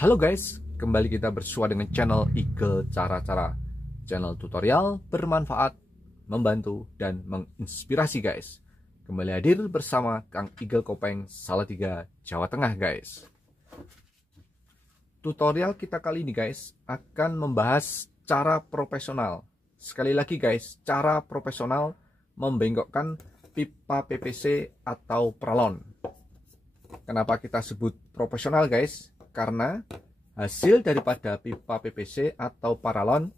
Halo guys, kembali kita bersua dengan channel Eagle Cara-Cara. Channel tutorial bermanfaat, membantu, dan menginspirasi guys. Kembali hadir bersama Kang Eagle Kopeng, Salatiga, Jawa Tengah guys. Tutorial kita kali ini guys akan membahas cara profesional. Sekali lagi guys, cara profesional membengkokkan pipa PVC atau pralon. Kenapa kita sebut profesional guys? Karena hasil daripada pipa PVC atau paralon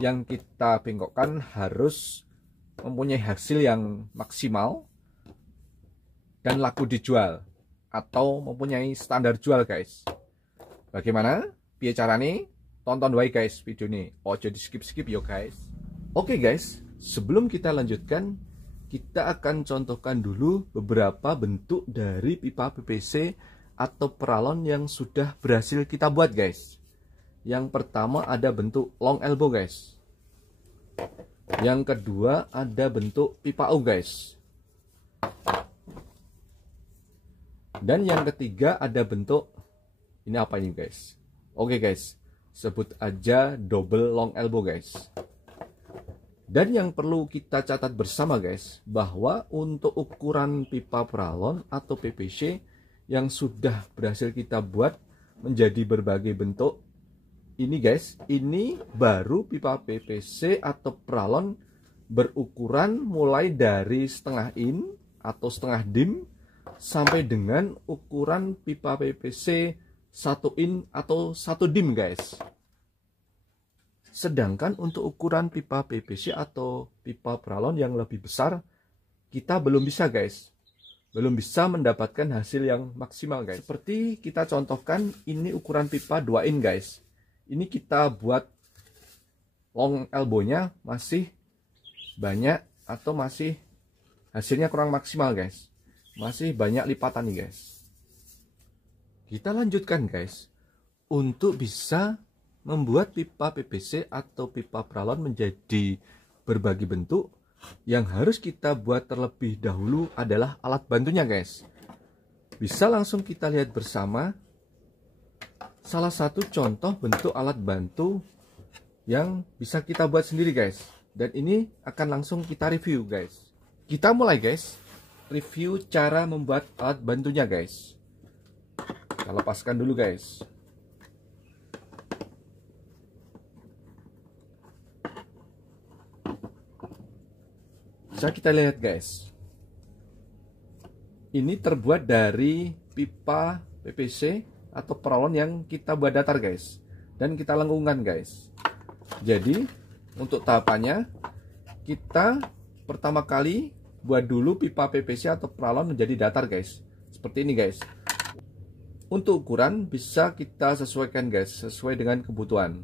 yang kita bengkokkan harus mempunyai hasil yang maksimal dan laku dijual atau mempunyai standar jual guys. Bagaimana? Biar caranya? Tonton wae guys video ini. Ojo di skip-skip yo guys. Oke guys, sebelum kita lanjutkan, kita akan contohkan dulu beberapa bentuk dari pipa PVC atau peralon yang sudah berhasil kita buat guys. Yang pertama ada bentuk long elbow guys. Yang kedua ada bentuk pipa U guys. Dan yang ketiga ada bentuk ini apa ini guys? Oke guys, sebut aja double long elbow guys. Dan yang perlu kita catat bersama guys, bahwa untuk ukuran pipa peralon atau PVC yang sudah berhasil kita buat menjadi berbagai bentuk ini guys, ini baru pipa PVC atau peralon berukuran mulai dari setengah in atau setengah dim sampai dengan ukuran pipa PVC 1 in atau 1 dim guys. Sedangkan untuk ukuran pipa PVC atau pipa peralon yang lebih besar kita belum bisa guys. Belum bisa mendapatkan hasil yang maksimal guys. Seperti kita contohkan, ini ukuran pipa 2 in guys. Ini kita buat long elbow-nya masih banyak atau masih hasilnya kurang maksimal guys. Masih banyak lipatan nih guys. Kita lanjutkan guys. Untuk bisa membuat pipa PVC atau pipa peralon menjadi berbagai bentuk, yang harus kita buat terlebih dahulu adalah alat bantunya guys. Bisa langsung kita lihat bersama salah satu contoh bentuk alat bantu yang bisa kita buat sendiri guys. Dan ini akan langsung kita review guys. Kita mulai guys, review cara membuat alat bantunya guys. Kita lepaskan dulu guys. Bisa kita lihat guys, ini terbuat dari pipa PVC atau peralon yang kita buat datar guys, dan kita lengkungkan guys. Jadi untuk tahapannya, kita pertama kali buat dulu pipa PVC atau peralon menjadi datar guys, seperti ini guys. Untuk ukuran bisa kita sesuaikan guys, sesuai dengan kebutuhan.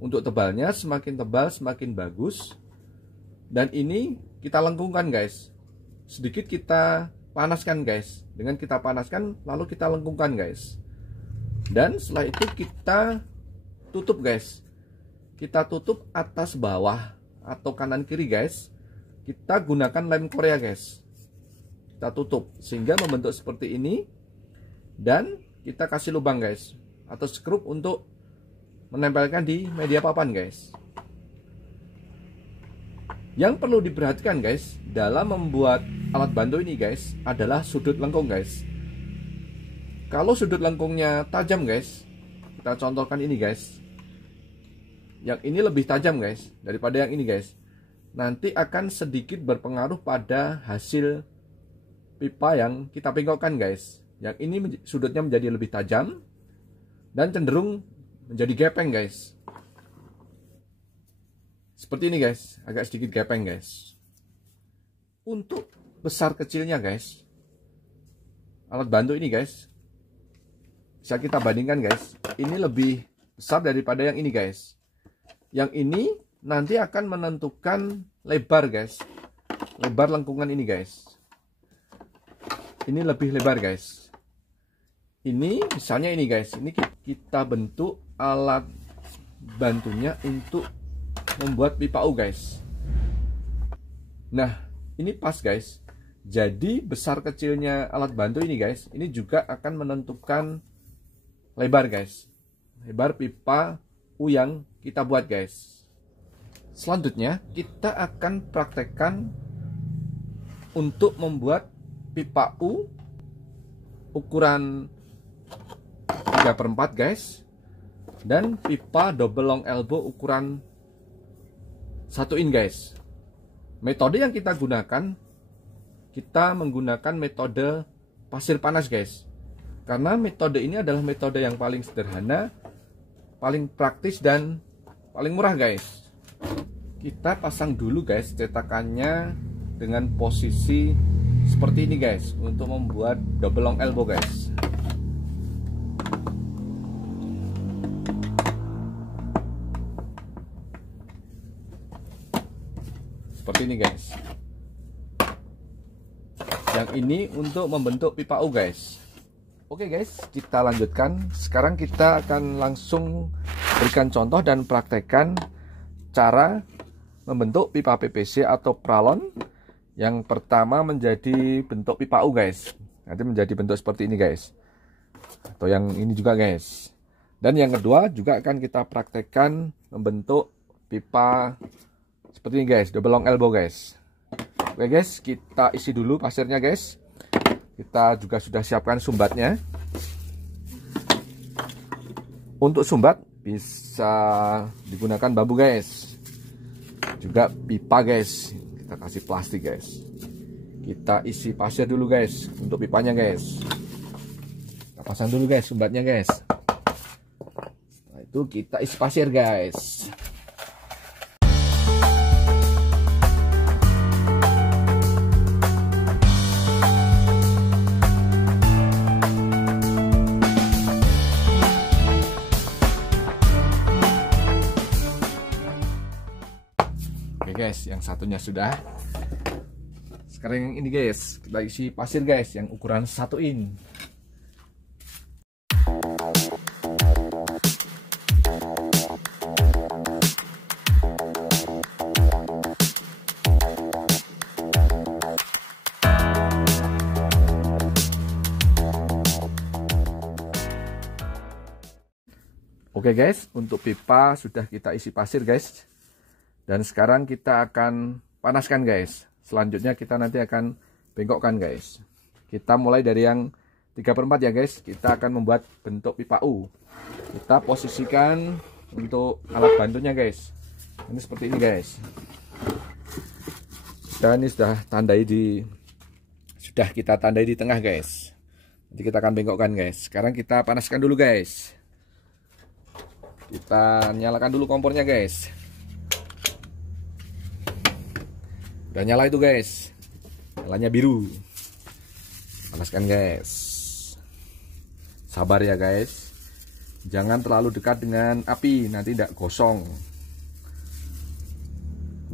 Untuk tebalnya semakin tebal semakin bagus. Dan ini kita lengkungkan guys. Sedikit kita panaskan guys. Dengan kita panaskan lalu kita lengkungkan guys. Dan setelah itu kita tutup guys. Kita tutup atas bawah atau kanan kiri guys. Kita gunakan lem Korea guys. Kita tutup sehingga membentuk seperti ini. Dan kita kasih lubang guys, atau skrup untuk menempelkan di media papan guys. Yang perlu diperhatikan guys dalam membuat alat bantu ini guys adalah sudut lengkung guys. Kalau sudut lengkungnya tajam guys, kita contohkan ini guys. Yang ini lebih tajam guys daripada yang ini guys. Nanti akan sedikit berpengaruh pada hasil pipa yang kita bengkokkan guys. Yang ini sudutnya menjadi lebih tajam dan cenderung menjadi gepeng guys. Seperti ini guys, agak sedikit gepeng guys. Untuk besar kecilnya guys, alat bantu ini guys, bisa kita bandingkan guys. Ini lebih besar daripada yang ini guys. Yang ini nanti akan menentukan lebar guys. Lebar lengkungan ini guys. Ini lebih lebar guys. Ini misalnya ini guys, ini kita bentuk alat bantunya untuk membuat pipa U guys. Nah ini pas guys. Jadi besar kecilnya alat bantu ini guys, ini juga akan menentukan lebar guys. lebar pipa U yang kita buat guys. Selanjutnya kita akan praktekkan untuk membuat pipa U ukuran 3/4 guys, dan pipa double long elbow ukuran 1 in guys. Metode yang kita gunakan, kita menggunakan metode pasir panas guys, karena metode ini adalah metode yang paling sederhana, paling praktis, dan paling murah guys. Kita pasang dulu guys cetakannya dengan posisi seperti ini guys, untuk membuat double long elbow guys. Seperti ini guys. Yang ini untuk membentuk pipa U guys. Oke guys, kita lanjutkan. Sekarang kita akan langsung berikan contoh dan praktekkan cara membentuk pipa PVC atau pralon. Yang pertama menjadi bentuk pipa U guys. Nanti menjadi bentuk seperti ini guys. Atau yang ini juga guys. Dan yang kedua juga akan kita praktekkan membentuk pipa seperti ini guys, double long elbow guys. Oke guys, kita isi dulu pasirnya guys. Kita juga sudah siapkan sumbatnya. Untuk sumbat bisa digunakan bambu guys, juga pipa guys. Kita kasih plastik guys. Kita isi pasir dulu guys untuk pipanya guys. Kita pasang dulu guys sumbatnya guys. Setelah itu kita isi pasir guys. Oke guys, yang satunya sudah. Sekarang yang ini guys, kita isi pasir guys yang ukuran 1 in. Oke guys, untuk pipa sudah kita isi pasir guys. Dan sekarang kita akan panaskan guys. Selanjutnya kita nanti akan bengkokkan guys. Kita mulai dari yang 3/4 ya guys. Kita akan membuat bentuk pipa U. Kita posisikan untuk alat bantunya guys. Ini seperti ini guys. Dan ini sudah kita tandai di tengah guys. Nanti kita akan bengkokkan guys. Sekarang kita panaskan dulu guys. Kita nyalakan dulu kompornya guys. Udah nyala itu guys, nyalanya biru. Panaskan guys. Sabar ya guys, jangan terlalu dekat dengan api, nanti tidak gosong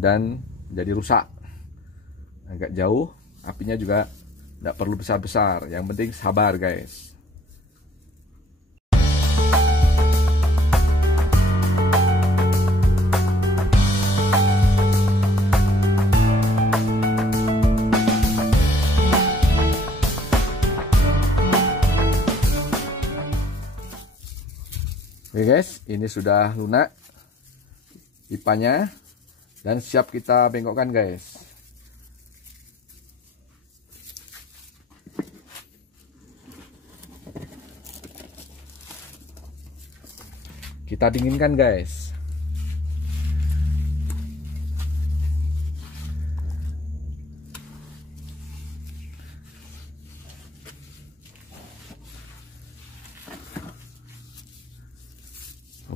dan jadi rusak. Agak jauh, apinya juga tidak perlu besar-besar, yang penting sabar guys. Oke guys, ini sudah lunak pipanya dan siap kita bengkokkan guys. Kita dinginkan guys.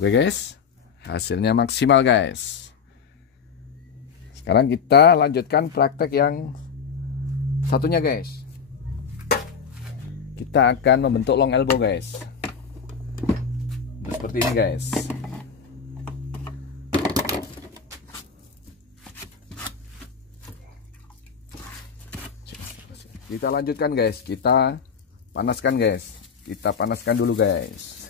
Oke guys, hasilnya maksimal guys. Sekarang kita lanjutkan praktek yang satunya guys. Kita akan membentuk long elbow guys. Seperti ini guys. Kita lanjutkan guys. Kita panaskan guys. Kita panaskan dulu guys.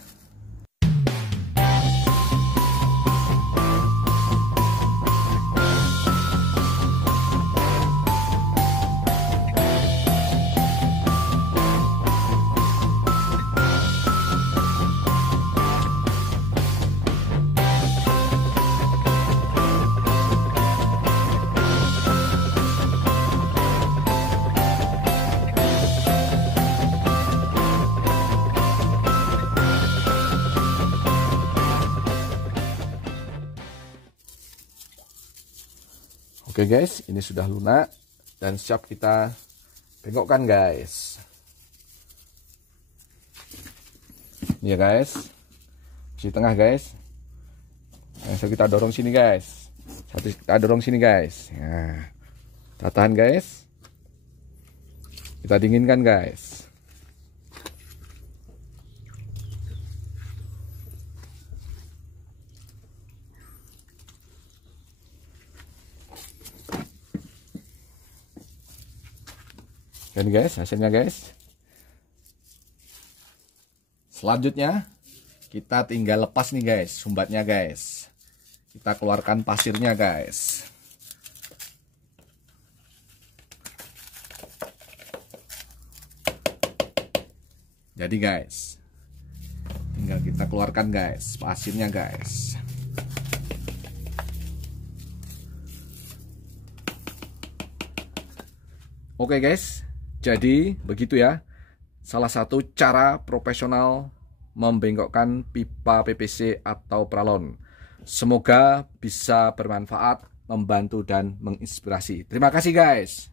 Oke guys, ini sudah lunak dan siap kita bengkokkan guys. Ya guys, di tengah guys. Nah, kita dorong sini guys. Kita dorong sini guys. Nah, kita tahan guys. Kita dinginkan guys. Dan guys, hasilnya guys. Selanjutnya kita tinggal lepas nih guys sumbatnya guys. Kita keluarkan pasirnya guys. Jadi guys, tinggal kita keluarkan guys pasirnya guys. Oke guys, jadi begitu ya. Salah satu cara profesional membengkokkan pipa PVC atau pralon. Semoga bisa bermanfaat, membantu dan menginspirasi. Terima kasih guys.